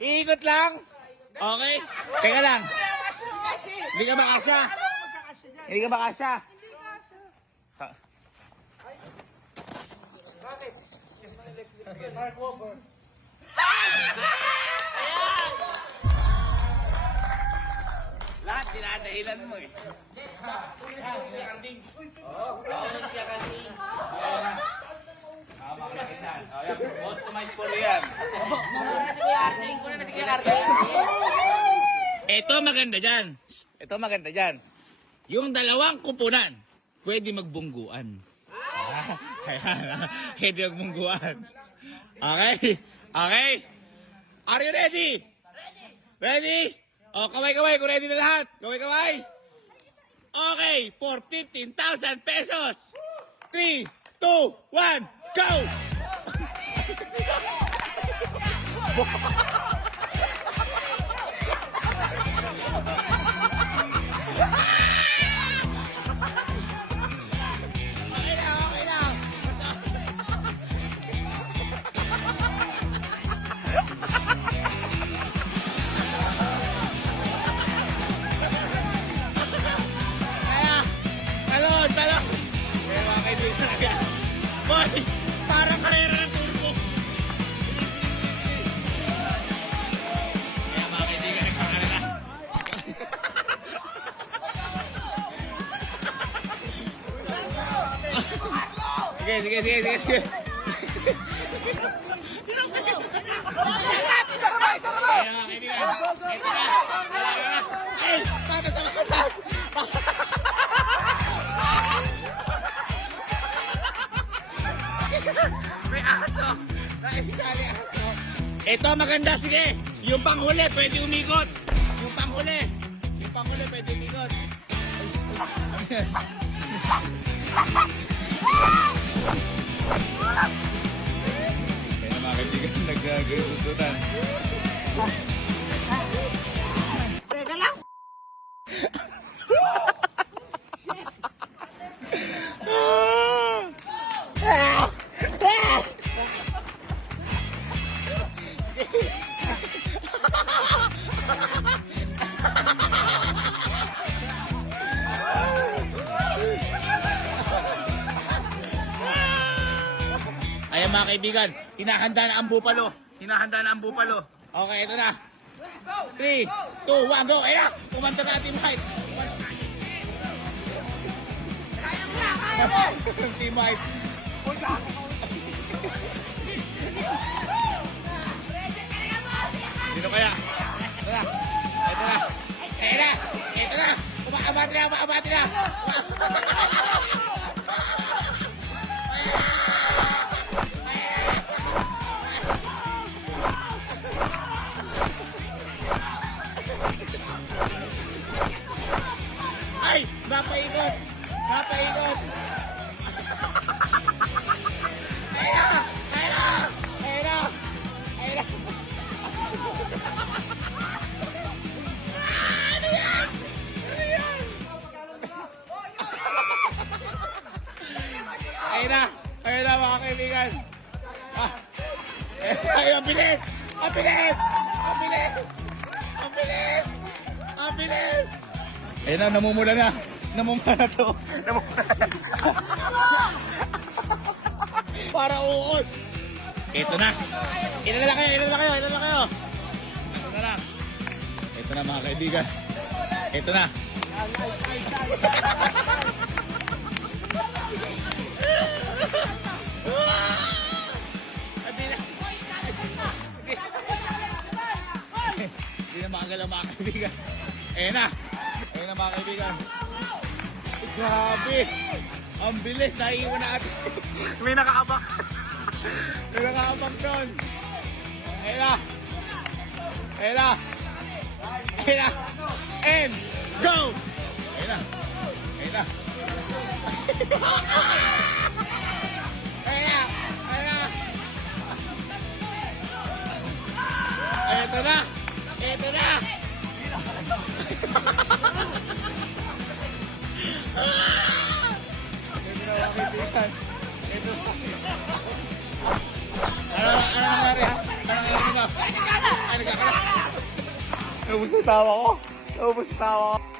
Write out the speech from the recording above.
Iikot lang. Okay? Teka lang. Hindi ka makasya. Hindi ka makasya. Lahat dinadahilan mo eh. Customize po yan. Ito maganda dyan. Ito maganda dyan. Yung dalawang kupunan, pwede magbungguan. Pwede magbungguan. Okay? Okay? Are you ready? Ready? O, kaway-kaway. Kung ready na lahat. Kaway-kaway. Okay. For 15,000 pesos. 3, 2, 1, go! Okay lang, okay lang. Talon! Kaya mga kaibigan. Boy! Parang karera ng turbo. Kaya mga kaibigan, nagpakarera. Sige. Kaya mga kaibigan, ito na. Ay! Patas sa patas! May aso! Nakisali aso! Ito maganda, sige! Yung panghuli pwede umikot! Yung panghuli pwede umikot! Kaya mga kaibigan, nagkagasututan. Teka lang! Ayan mga kaibigan, hinahanda na ang bupalo. Okay, ito na. 3, 2, 1, go! Ayan na! Kumanta na Team White. Kaya mo! Team White. Sino kaya? Ito na. Umaabati na. Ay! Napaikot! Ayun na! Ano yan? Ayun na mga kaibigan. Ay, ang bilis! Ayun na, namumula na to. Para uod. Ito na. Ilan na kayo. Ito na mga kaibigan. Ito na. Hindi na makagalaw mga kaibigan. Ayun na mga kaibigan. Grabe. Ang bilis. Naiiwan na atin. May nakaabak doon. Ayun na. And go! Ayun na. Ito na. Ano nangyari ha? Ano nangyari dito? Ay, nagkakalat. Naubos na tawa ko. Naubos na tawa ko.